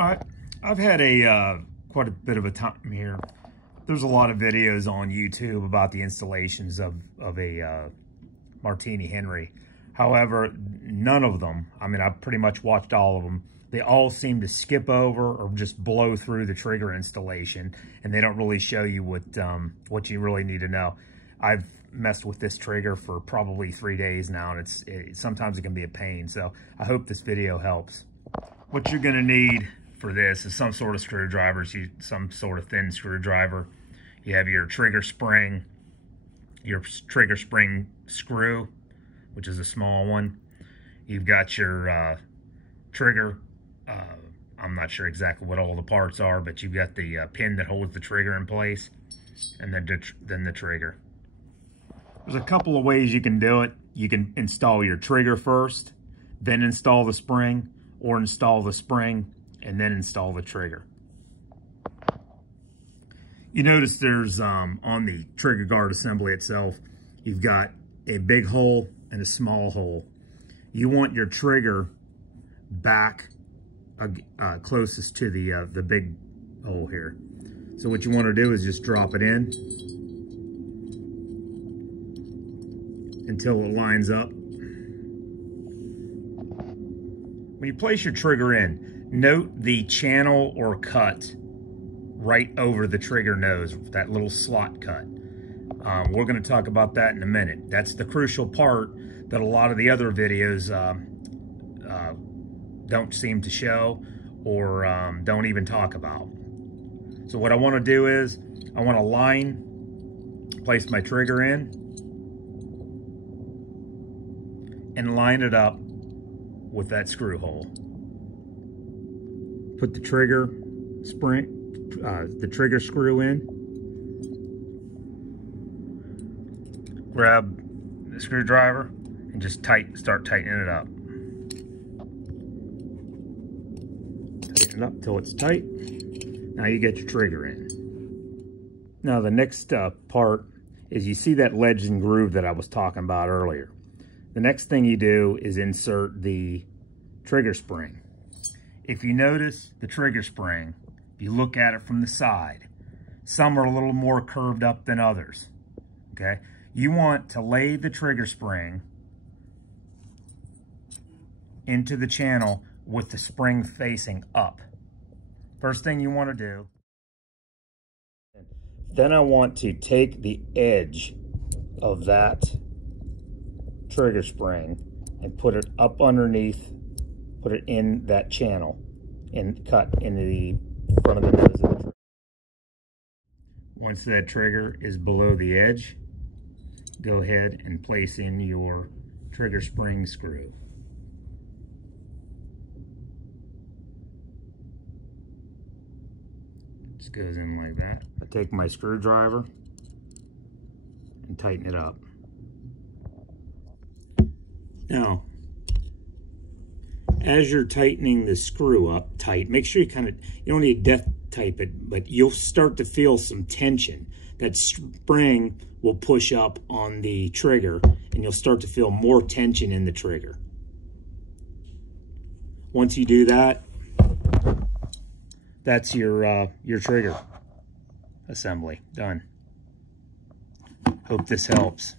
I've had quite a bit of a time here. There's a lot of videos on YouTube about the installations of a Martini-Henry. However, none of them, I mean, I've pretty much watched all of them. They all seem to skip over or just blow through the trigger installation, and they don't really show you what you really need to know. I've messed with this trigger for probably 3 days now, and sometimes it can be a pain. So I hope this video helps. What you're gonna need for this is some sort of screwdriver, some sort of thin screwdriver. You have your trigger spring screw, which is a small one. You've got your trigger. I'm not sure exactly what all the parts are, but you've got the pin that holds the trigger in place, and then the trigger. There's a couple of ways you can do it. You can install your trigger first, then install the spring, or install the spring and then install the trigger. You notice there's on the trigger guard assembly itself, you've got a big hole and a small hole. You want your trigger back closest to the big hole here. So what you want to do is just drop it in until it lines up. When you place your trigger in, note the channel or cut right over the trigger nose, that little slot cut. We're going to talk about that in a minute. That's the crucial part that a lot of the other videos don't seem to show or don't even talk about. So what I want to do is I want to place my trigger in and line it up with that screw hole. Put the trigger screw in. Grab the screwdriver and just start tightening it up. Tighten it up till it's tight. Now you get your trigger in. Now the next part is, you see that ledge and groove that I was talking about earlier. The next thing you do is insert the trigger spring. If you notice the trigger spring, if you look at it from the side, some are a little more curved up than others, okay? You want to lay the trigger spring into the channel with the spring facing up. First thing you want to do. Then I want to take the edge of that trigger spring and put it up underneath, put it in that channel and cut into the front of the nose of the trigger. Once that trigger is below the edge, go ahead and place in your trigger spring screw. Just goes in like that. I take my screwdriver and tighten it up. Now, as you're tightening the screw up tight, make sure you don't need to death type it, but you'll start to feel some tension. That spring will push up on the trigger and you'll start to feel more tension in the trigger. Once you do that, that's your trigger assembly done. Hope this helps.